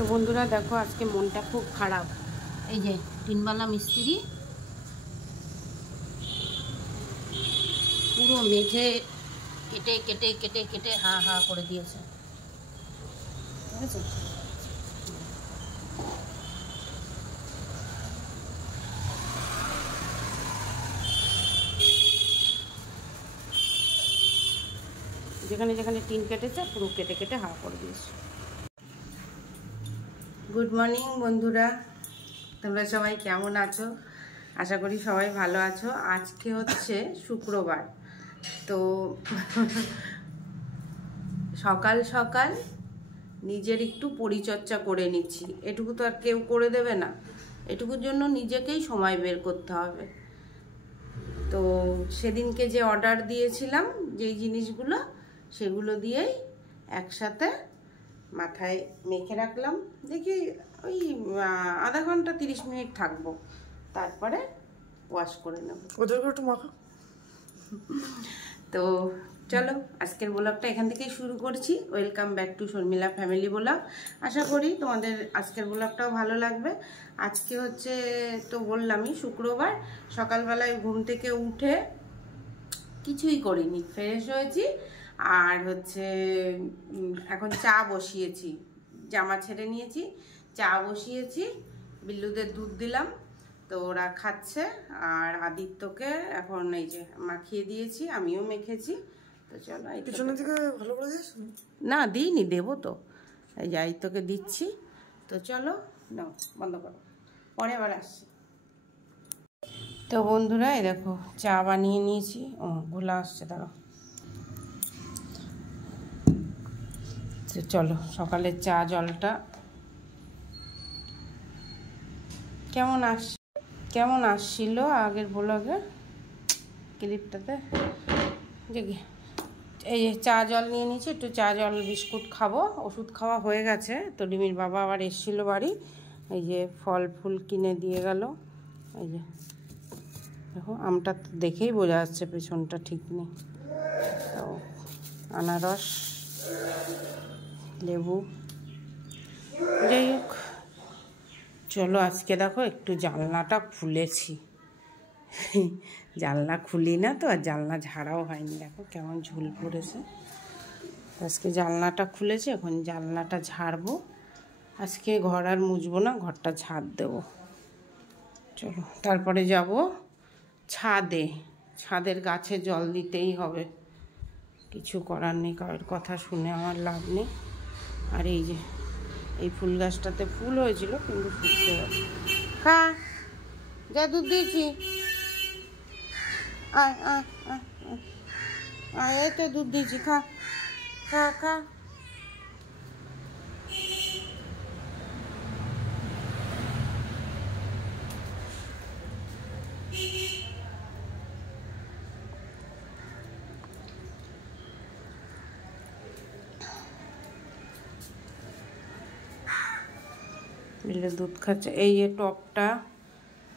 তো বন্ধুরা দেখো আজকে মনটা খুব খারাপ। এই যে তিনবালা মিস্ত্রি পুরো মেঝে কেটে কেটে কেটে কেটে হা হা করে দিয়েছে, ঠিক আছে? যেখানে যেখানে টিন কেটেছে পুরো কেটে কেটে হা করে দিয়েছে। গুড মর্নিং বন্ধুরা, তোমরা সবাই কেমন আছো? আশা করি সবাই ভালো আছো। আজকে হচ্ছে শুক্রবার, তো সকাল সকাল নিজের একটু পরিচর্যা করে নিচ্ছি। এটুকু তো আর কেউ করে দেবে না, এটুকুর জন্য নিজেকেই সময় বের করতে হবে। তো সেদিনকে যে অর্ডার দিয়েছিলাম যেই জিনিসগুলো, সেগুলো দিয়েই একসাথে মাথায় মেখে রাখলাম। দেখি ওই আধা ঘন্টা 30 মিনিট থাকবো, তারপরে ওয়াশ করে নেব। তো চলো আজকের ব্লগটা এখান থেকেই শুরু করছি। Welcome back to Sharmila family blog. আশা করি তোমাদের আজকের ব্লগটাও ভালো লাগবে। আজকে হচ্ছে তো বললামই শুক্রবার। সকালবেলায় ঘুম থেকে উঠে কিছুই করিনি, ফ্রেশ হয়েছি আর হচ্ছে এখন চা বসিয়েছি। জামা ছেড়ে নিয়েছি, চা বসিয়েছি, বিল্লুদের দুধ দিলাম, তো ওরা খাচ্ছে। আর আদিত্যকে এখন এই যে মাখিয়ে দিয়েছি, আমিও মেখেছি। তো চলো পিছনে থেকে ভালো করে দিস না, দিইনি, দেবো তো। এই যে আদিত্যকে দিচ্ছি। তো চলো নাও, বন্ধ করো, পরে আবার আসছি। তো বন্ধুরা এই দেখো চা বানিয়ে নিয়েছি। ও ঘোলা আসছে, দাঁড়াও। তো চলো সকালের চা জলটা কেমন আসছিল আগের ব্লগে ক্লিপটাতে। এই চা জল নিয়ে নিয়েছি, একটু চা জল বিস্কুট খাবো। ওষুধ খাওয়া হয়ে গেছে। তো ডিমির বাবা আবার এসেছিলো বাড়ি, এই যে ফল ফুল কিনে দিয়ে গেল। এই যে দেখো আমটা দেখেই বোঝা যাচ্ছে পেছনটা ঠিক নেই। তো আনারস, লেবু, যাই হোক চলো আজকে দেখো একটু জানলাটা খুলেছি। জানলা খুলি না তো, আর জানলা ঝাড়াও হয়নি, দেখো কেমন ঝুল পড়েছে। আজকে জানলাটা খুলেছি, এখন জানলাটা ঝাড়বো। আজকে ঘর আর মুছবো না, ঘরটা ঝাড় দেবো। চলো তারপরে যাব ছাদে। ছাদের গাছে জল দিতেই হবে, কিছু করার নেই, কারোর কথা শুনে আমার লাভ নেই। আর এই যে এই ফুল গাছটাতে ফুল হয়েছিল কিন্তু ফুটতে গেছে। খা, যা দুধ দিয়েছি, আয় আয় আয় আয়, এই তো দুধ দিয়েছি, খা খা খা। বিলে দুধ খাচ্ছে। এই যে টপটা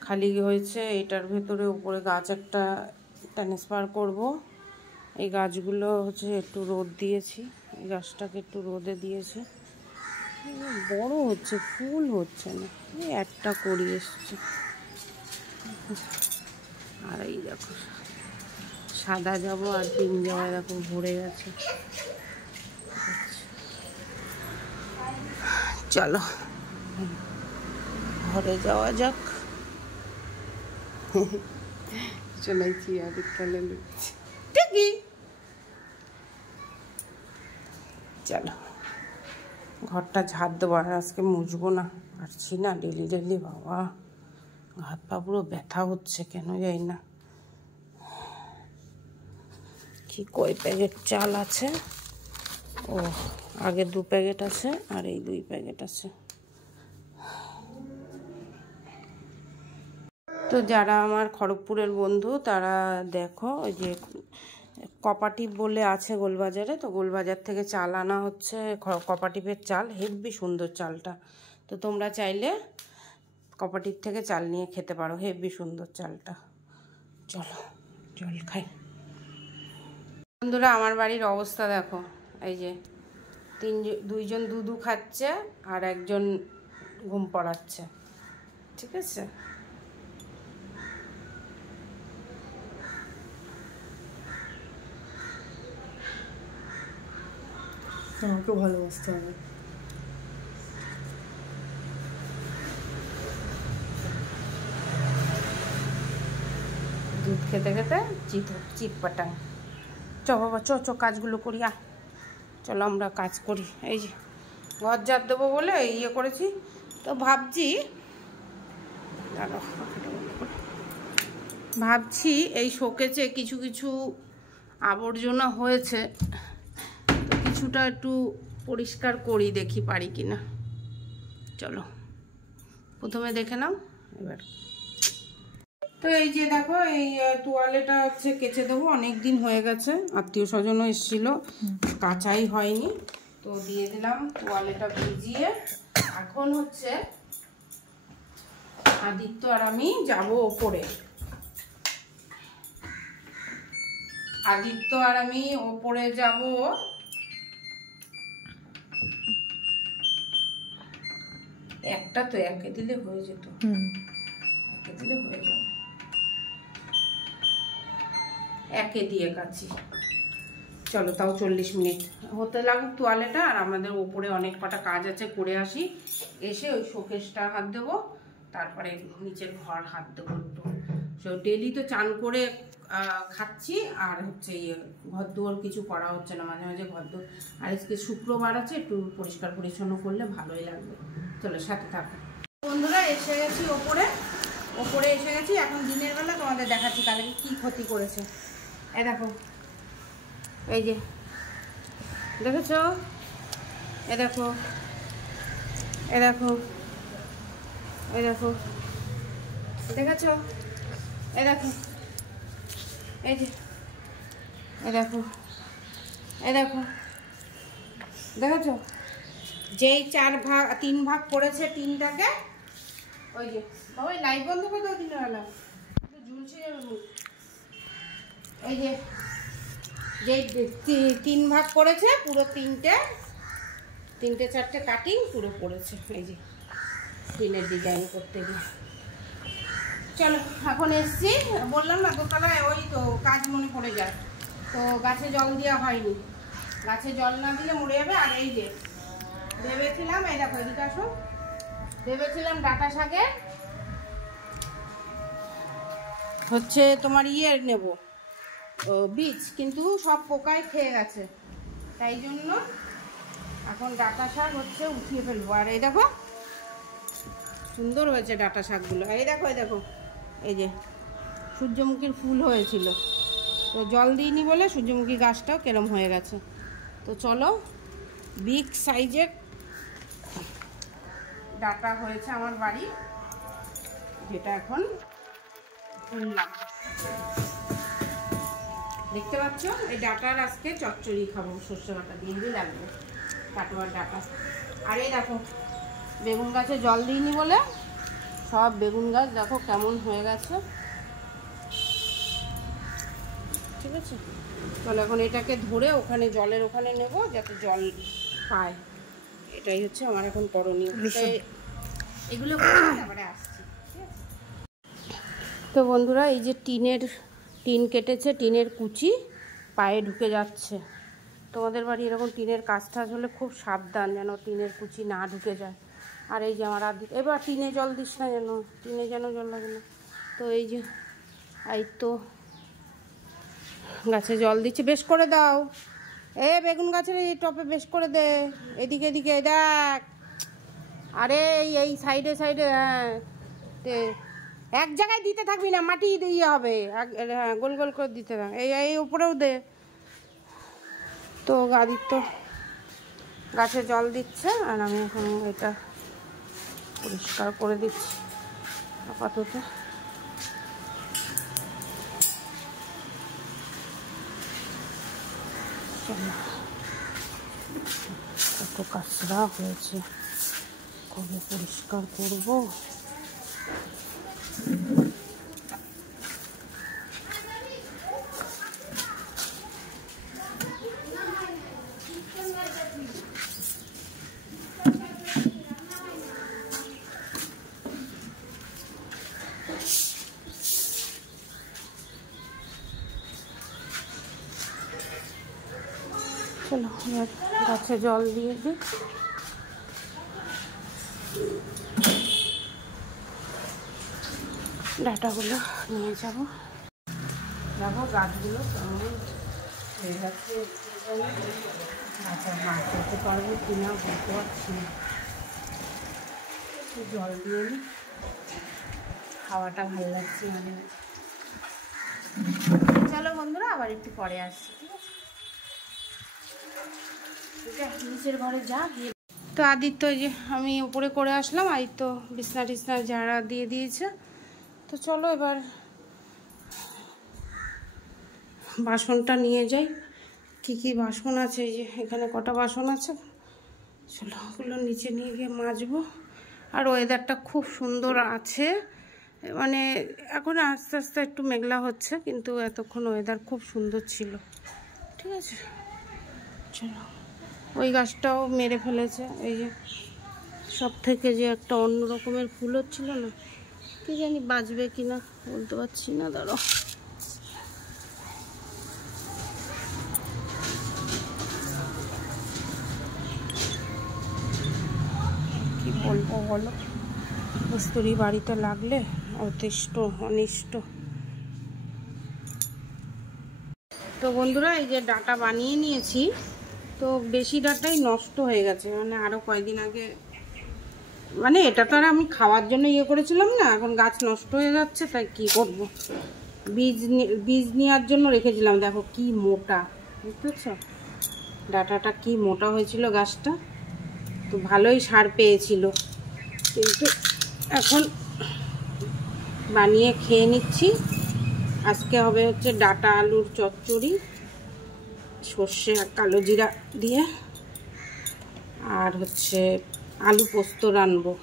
খালি হয়েছে, এটার ভেতরে উপরে গাছ একটা ট্রান্সফার করব। এই গাছগুলো হচ্ছে একটু রোদ দিয়েছি, এই গাছটাকে একটু রোদে দিয়েছে, বড় হচ্ছে, ফুল হচ্ছে না, এই একটা করি এসছে। আর এই দেখো সাদা যাবো আর পিঙ্ক যাওয়া দেখো ভরে গেছে। চলো ঘরে যাওয়া যাক। চলেছি আদিক খেলে লুচ্ছি, ঠিকই। চলো ঘরটা ঝাড় দেবো, আর আজকে মুছবো না, পারছি না ডেলি ডেলি। বাবা হাত পা পুরো ব্যথা হচ্ছে, কেন যাই না। কি কয় প্যাকেট চাল আছে? ও আগে 2 প্যাকেট আছে আর এই 2 প্যাকেট আছে। তো যারা আমার খড়গপুরের বন্ধু তারা দেখো, ওই যে কপাটিভ বলে আছে গোলবাজারে, তো গোলবাজার থেকে চাল আনা হচ্ছে, কপাটিভের চাল, হেব্বি সুন্দর চালটা। তো তোমরা চাইলে কপাটিভ থেকে চাল নিয়ে খেতে পারো, হেব্বি সুন্দর চালটা। চলো জল খাই। বন্ধুরা আমার বাড়ির অবস্থা দেখো, এই যে দুইজন দুধু খাচ্ছে আর একজন ঘুম পড়াচ্ছে, ঠিক আছে। আমাকে ভালোবাসতে হবে। দুধ খেতে খেতে চিটপাটাং। চ বাবা চ কাজগুলো করি। চলো আমরা কাজ করি। এই যে ঘর ঝাড় দেবো বলে ইয়ে করেছি, তো ভাবছি এই শোকেজে কিছু কিছু আবর্জনা হয়েছে, তো কিছুটা একটু পরিষ্কার করি, দেখি পারি কিনা। চলো প্রথমে দেখে নাও এবার। তো এই যে দেখো, এই তোয়ালেটা হচ্ছে কেচে দেবো, অনেক দিন হয়ে গেছে, আত্মীয় স্বজনও এসেছিল, কাচাই হয়নি, তো দিয়ে দিলাম তোয়ালেটা ভিজিয়ে। এখন হচ্ছে আদিত্য আর আমি যাব ওপরে, যাব। একটা তো একে দিলে হয়ে যেত, একে দিলে হয়ে যাবে, একে দিয়ে কাছি। চলো তাও 40 মিনিট হতে লাগুক তোয়ালেটা, আর আমাদের ওপরে অনেক কটা কাজ আছে, করে আসি, এসে ওই শোকেসটা হাত দেবো, তারপরে নিচের ঘর হাত দেবো একটু। ডেলি তো চান করে খাচ্ছি, আর হচ্ছে ইয়ে ঘর দুয়ার কিছু করা হচ্ছে না, মাঝে মাঝে ঘর দুয়ার। আর আজকে শুক্রবার আছে, একটু পরিষ্কার পরিচ্ছন্ন করলে ভালোই লাগবে। চলো সাথে থাকো। বন্ধুরা এসে গেছি ওপরে এসে গেছি। এখন দিনের বেলা তোমাদের দেখাচ্ছি কালকে কি ক্ষতি করেছে। এই দেখো, এই যে দেখেছো, এ দেখো, এ দেখো, এ দেখো, দেখেছো, এ দেখো, এই যে, এ দেখো, এ দেখো, দেখেছো, যেই 3 ভাগ করেছে টিনটাকে। ওই যে বাবা লাইট বন্ধ করে দাও, দিনের বেলা ঝুলছে। এই যে যেই 3 ভাগ করেছে, পুরো তিনটে চারটে কাটিং পুরো পড়েছে। এই যে টিনের ডিজাইন করতে গিয়ে। চলো এখন এসছি, বললাম না দোতলায় ওই তো কাজ মনে পড়ে যায়, তো গাছে জল দেওয়া হয়নি, গাছে জল না দিলে মরে যাবে। আর এই যে ভেবেছিলাম, এই দেখো এদিকে আসো, ভেবেছিলাম ডাঁটা শাকের হচ্ছে তোমার নেব বীজ, কিন্তু সব পোকায় খেয়ে গেছে, তাই জন্য এখন ডাঁটা শাক হচ্ছে উঠিয়ে ফেলবো। আর এই দেখো সুন্দর হয়েছে ডাঁটা শাকগুলো। এই দেখো, এই দেখো, এই যে সূর্যমুখীর ফুল হয়েছিল, তো জল দিইনি বলে সূর্যমুখী গাছটাও কেরম হয়ে গেছে। তো চলো, বিগ সাইজের ডাঁটা হয়েছে আমার বাড়ি, যেটা এখন তুললাম। দেখতে পাচ্ছ, এই ডাঁটার আজকে চচ্চড়ি খাবো, সর্ষে বাটা দিয়ে লাগবে, কাটোয়ার ডাঁটা। আর এই দেখো বেগুন গাছে জল দিইনি বলে সব বেগুন গাছ দেখো কেমন হয়ে গেছে, ঠিক আছে। তাহলে এখন এটাকে ধরে ওখানে জলের ওখানে নেব, যাতে জল পায়, এটাই হচ্ছে আমার এখন করণীয়। এগুলো তারপরে আসছি, ঠিক আছে। তো বন্ধুরা এই যে টিন কেটেছে, টিনের কুচি পায়ে ঢুকে যাচ্ছে। তোমাদের বাড়ি এরকম টিনের কাজ টাজ হলে খুব সাবধান, যেন টিনের কুচি না ঢুকে যায়। আর এই যে আমার এবার টিনে জল দিস না, যেন টিনে যেন জল লাগে না। তো এই যে এই তো গাছে জল দিচ্ছে, বেশ করে দাও, বেগুন গাছের এই টপে বেশ করে দে, এদিকে এদিকে দেখ, আরে এই সাইডে সাইডে, হ্যাঁ এক জায়গায় দিতে থাকবি না, মাটি দিয়ে হবে, হ্যাঁ গোল গোল করে দিতে থাক, এই উপরেও দে। তো আদিত্য গাছে জল দিচ্ছে, আর আমি এখন এটা পরিষ্কার করে দিচ্ছি আপাতত। কত কাঁচরা হয়েছে, কবে পরিষ্কার করবো। চলো এবার গাছে জল দিয়ে দিই। ডাটাগুলো নিয়ে যাব। দেখো গাছগুলো কেমন হয়ে যাচ্ছে। আচ্ছা মাছ করতে পারবো কিনা বলতে পারছি না। একটু জল দিয়ে নিই, হাওয়াটা ভালো লাগছে মানে। চলো বন্ধুরা আবার একটু পরে আসছি, ঠিক আছে? নিচের ঘরে যা তো আদিত্য, যে আমি উপরে করে আসলাম, আদিত্য বিছনা টিছনা ঝাড়া দিয়ে দিয়েছে। তো চলো এবার বাসনটা নিয়ে যাই। কি কি বাসন আছে, এই যে এখানে কটা বাসন আছে, চলো ওগুলো নিচে নিয়ে গিয়ে মাজবো। আর ওয়েদারটা খুব সুন্দর আছে, মানে এখন আস্তে আস্তে একটু মেঘলা হচ্ছে, কিন্তু এতক্ষণ ওয়েদার খুব সুন্দর ছিল। ঠিক আছে, চলো। ওই গাছটাও মেরে ফেলেছে, এই যে সব থেকে যে একটা অন্য রকমের ফুল হচ্ছিল না, কি জানি বাঁচবে কিনা বলতে পারছি না, দাঁড়াও। কি বলবো বলো, মিস্ত্রি বাড়িতে লাগলে অতিষ্ঠ অনিষ্ট। তো বন্ধুরা এই যে ডাটা বানিয়ে নিয়েছি, তো বেশি ডাটাই নষ্ট হয়ে গেছে, মানে আরও কয়েকদিন আগে, মানে এটা তো আর আমি খাওয়ার জন্য ইয়ে করেছিলাম না, এখন গাছ নষ্ট হয়ে যাচ্ছে, তাই কি করব। বীজ নেওয়ার জন্য রেখেছিলাম, দেখো কি মোটা, বুঝতে পারছো ডাটাটা কি মোটা হয়েছিল গাছটা, তো ভালোই সার পেয়েছিল। কিন্তু এখন বানিয়ে খেয়ে নিচ্ছি। আজকে হবে হচ্ছে ডাটা আলুর চচ্চড়ি, সর্ষে আর কালো জিরা দিয়ে, আর হচ্ছে আলু পোস্ত রানবো,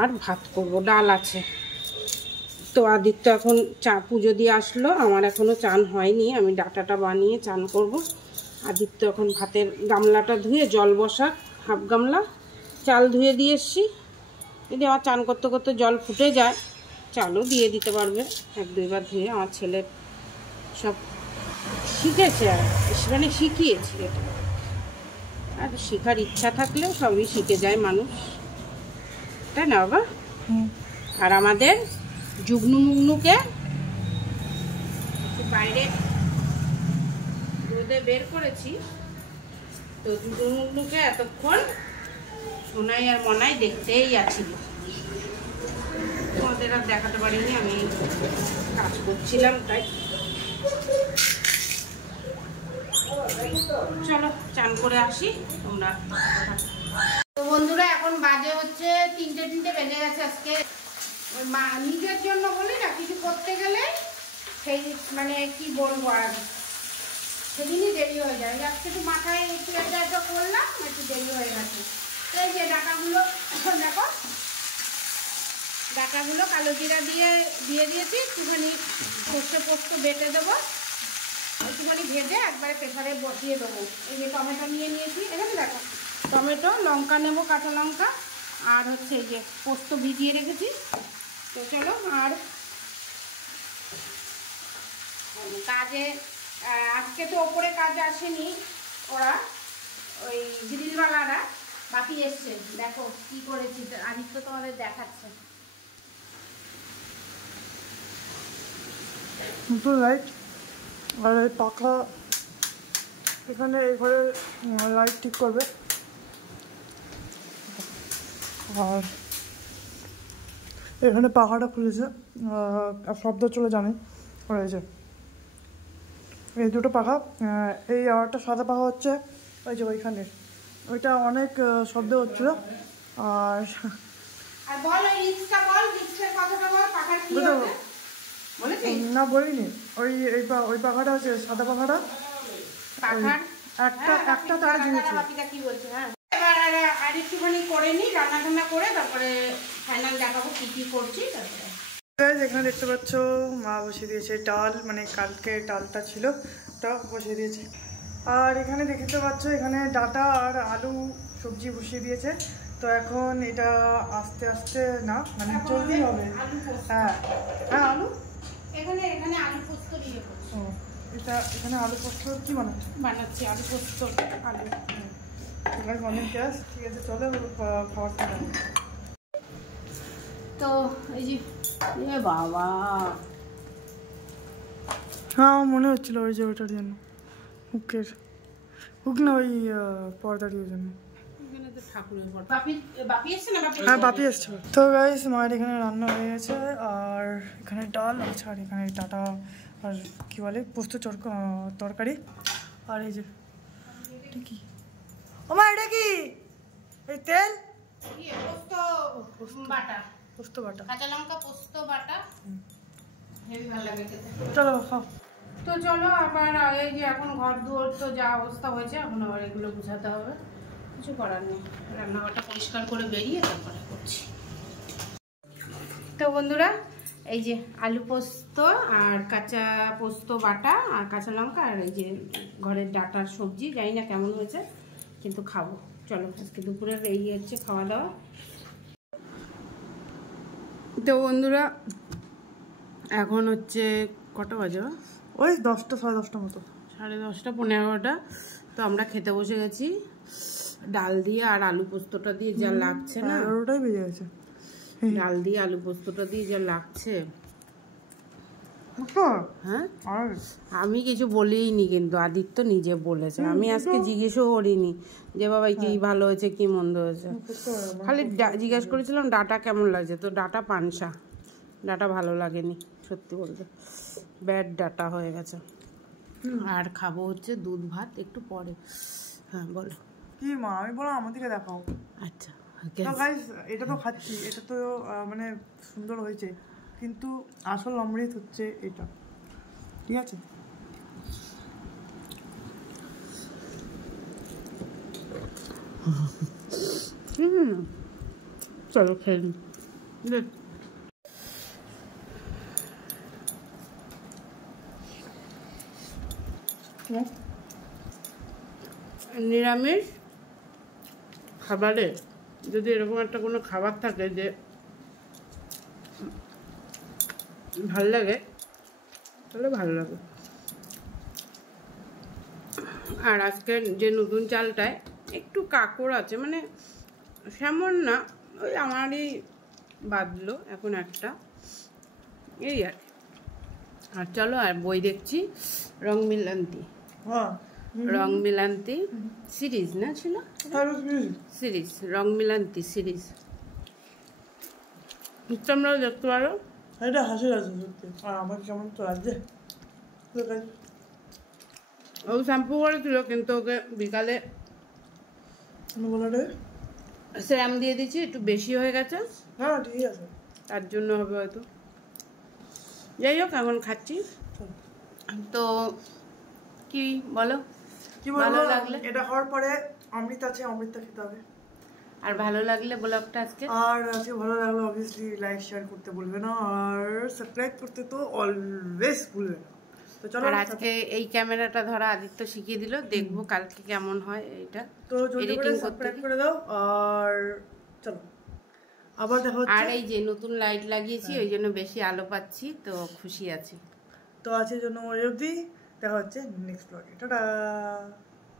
আর ভাত করবো, ডাল আছে। তো আদিত্য এখন পুজো দিয়ে আসলো, আমার এখনও চান হয়নি, আমি ডাটাটা বানিয়ে চান করব। আদিত্য এখন ভাতের গামলাটা ধুয়ে জল বসা, হাফ গামলা চাল ধুয়ে দিয়ে এসছি। যদি আমার চান করতে করতে জল ফুটে যায়, চালও দিয়ে দিতে পারবে, 1-2 বার ধুয়ে। আমার ছেলে সব শিখেছে, আর মানে শিখিয়েছি এটা, আর শেখার ইচ্ছা থাকলে সবই শিখে যায় মানুষ, তাই না বাবা? আর আমাদের যুগনু মুগনুকে বাইরে রোদে বের করেছি, তো যুগনু মুগনুকে এতক্ষণ সোনাই আর মনাই দেখতেই আছিল, তোমাদের আর দেখাতে পারিনি, আমি কাজ করছিলাম তাই। চলো চান করে আসি, তোমরা। তো বন্ধুরা এখন বাজে হচ্ছে 3টে বেজে গেছে। আজকে নিজের জন্য বলি না, কিছু করতে গেলে সেই মানে কি বলবো, আর সেদিনই দেরি হয়ে যায়। আজকে একটু মাথায় একটু এটা করলাম, একটু দেরি হয়ে গেছে। তো এই যে ডাটাগুলো দেখো, ডাটাগুলো কালো জিরা দিয়ে দিয়েছি, একটুখানি সর্ষে পোস্ত বেটে দেবো, একটুখানি ভেজে একবারে প্রেসারে বসিয়ে দেবো। এই যে টমেটো নিয়ে নিয়েছি, এখানে দেখো টমেটো, লঙ্কা নেবো, কাঁচা লঙ্কা, আর হচ্ছে এই যে পোস্ত ভিজিয়ে রেখেছি। তো চলো, আর কাজে আজকে তো ওপরে কাজ আসেনি, ওরা ওই গ্রিলওয়ালারা বাকি এসছে। দেখো কি করেছি, আদিত্য তোমাদের দেখাচ্ছে। লাইট আর এই পাখা, এখানে এই ঘরে লাইট ঠিক করবে, আর এখানে পাখাটা খুলেছে, আর শব্দ চলে জানে রয়েছে। এই দুটো পাখা, এই আরেকটা সাদা পাখা হচ্ছে ওই যে ওইখানে, ওইটা অনেক শব্দ হচ্ছিল। আর না বলিনি, ওই পাখাটা হচ্ছে সাদা পাখাটা, একটা তার কি বলছে। হ্যাঁ, এবার আর একটুখানি করে নিই, রান্না টান্না করে তারপরে ফাইনাল দেখাবো কি কি করছি। তারপরে এখানে দেখতে পাচ্ছ মা বসিয়ে দিয়েছে ডাল, মানে কালকে ডালটা ছিল ওটা বসিয়ে দিয়েছে। আর এখানে দেখতে পাচ্ছ এখানে ডাটা আর আলু সবজি বসিয়ে দিয়েছে। তো এখন এটা আস্তে আস্তে না, মানে জলদি হবে। হ্যাঁ হ্যাঁ, আলু এখানে আলু পোস্ত দিয়ে এটা এখানে আলু পোস্ত কি বানাচ্ছি আলু পোস্ত আলু। তোমার অনেক গ্যাস, ঠিক আছে চলো খাবারটা খাবো। তো এই যে বাবা, হ্যাঁ আমার মনে হচ্ছিল ওই যে ওইটার জন্য, হুক না ওই পর্দাটির জন্য। হ্যাঁ বাপি এসছে। তো গাইস মায়ের এখানে রান্না হয়ে গেছে, আর এখানে ডাল আছে, আর এখানে ডাটা আর কি বলে পোস্ত তরকারি। আর এই যে এটা কি ও মা, এটা কি এই তেল? পোস্ত বাটা, কাঁচা লঙ্কা পোস্ত বাটা, হেভি ভালো লাগে খেতে। চলো খাও। তো চলো আবার এই যে এখন ঘর দুয়ার তো যা অবস্থা হয়েছে, এখন আবার এগুলো গুছাতে হবে, কিছু করার নেই। রান্নাঘরটা পরিষ্কার করে বেরিয়ে তারপরে করছি। তো বন্ধুরা এই যে আলু পোস্ত আর কাঁচা পোস্ত বাটা আর কাঁচা লঙ্কা আর এই যে ঘরের ডাটার সবজি, জানি না কেমন হয়েছে কিন্তু খাবো। চলো আজকে দুপুরের এই হচ্ছে খাওয়া দাওয়া। তো বন্ধুরা এখন হচ্ছে কটা বাজে? ওই 10টা 10:30 মতো, 10:30 11:15। তো আমরা খেতে বসে গেছি ডাল দিয়ে আর আলু পোস্তটা দিয়ে, যা লাগছে না, 11টাই বেজে গেছে। ডাল দিয়ে আলু পোস্তটা দিয়ে যা লাগছে। হ্যাঁ আমি কিছু বলিনি, কিন্তু আদিত্য নিজে বলেছে, আমি আজকে জিজ্ঞেসও করিনি যে বাবা কি ভালো হয়েছে কি মন্দ হয়েছে, খালি জিজ্ঞেস করেছিলাম ডাটা কেমন লাগছে। তো ডাটা পানসা, ডাটা ভালো লাগেনি সত্যি বলতে, ব্যাড ডাটা হয়ে গেছে। আর খাবো হচ্ছে দুধ ভাত একটু পরে। হ্যাঁ বলো কি মা, আমি বললাম আমাদেরকে দেখাও। আচ্ছা তো গাইস এটা তো খাচ্ছি, এটা তো মানে সুন্দর হয়েছে, কিন্তু আসল অমৃত হচ্ছে এটা, ঠিক আছে? চলো খেয়ে নিই। নিরামিষ খাবারে যদি এরকম একটা কোনো খাবার থাকে যে ভাল লাগে, তাহলে ভালো লাগে। আর আজকের যে নতুন চালটায় একটু কাকড় আছে, মানে সেমন না, ওই আমারই বাঁধলো এখন একটা, এই আর। আর চলো আর বই দেখছি রং মিলান্তি, রং মিলান্তি সিরিজ না ছিল, সিরিজ রং মিলান্তি সিরিজ, তোমরাও দেখতে পারো। এটা হাসি আছে সত্যি, আর আমার কেমন তো লাগছে। ও শ্যাম্পু করেছিল, কিন্তু ওকে বিকালে সেরাম দিয়ে দিচ্ছি, একটু বেশি হয়ে গেছে। হ্যাঁ ঠিক আছে, তার জন্য হবে হয়তো। যাই হোক এখন খাচ্ছি। তো কি বলো, কি ভালো লাগলে? এটা হওয়ার পরে অমৃত আছে, অমৃতটা খেতে হবে। আর ভালো লাগলে ব্লগটা আজকে, আর আজকে ভালো লাগলে অবভিয়াসলি লাইক শেয়ার করতে ভুলবে না, আর সাবস্ক্রাইব করতে তো অলওয়েজ ভুলবে না। তো চলো, আর আজকে এই ক্যামেরাটা ধরা আদিত্য শিখিয়ে দিল, দেখবো কালকে কেমন হয় এইটা। তো জলদি করে সাবস্ক্রাইব করে দাও, আর চলো আবার দেখা হচ্ছে। আর এই যে নতুন লাইট লাগিয়েছি, ওই জন্য বেশি আলো পাচ্ছি, তো খুশি আছি। তো আজকের জন্য এই অবধি, দেখা হচ্ছে নেক্সট ব্লগে। Tata,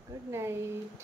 good night.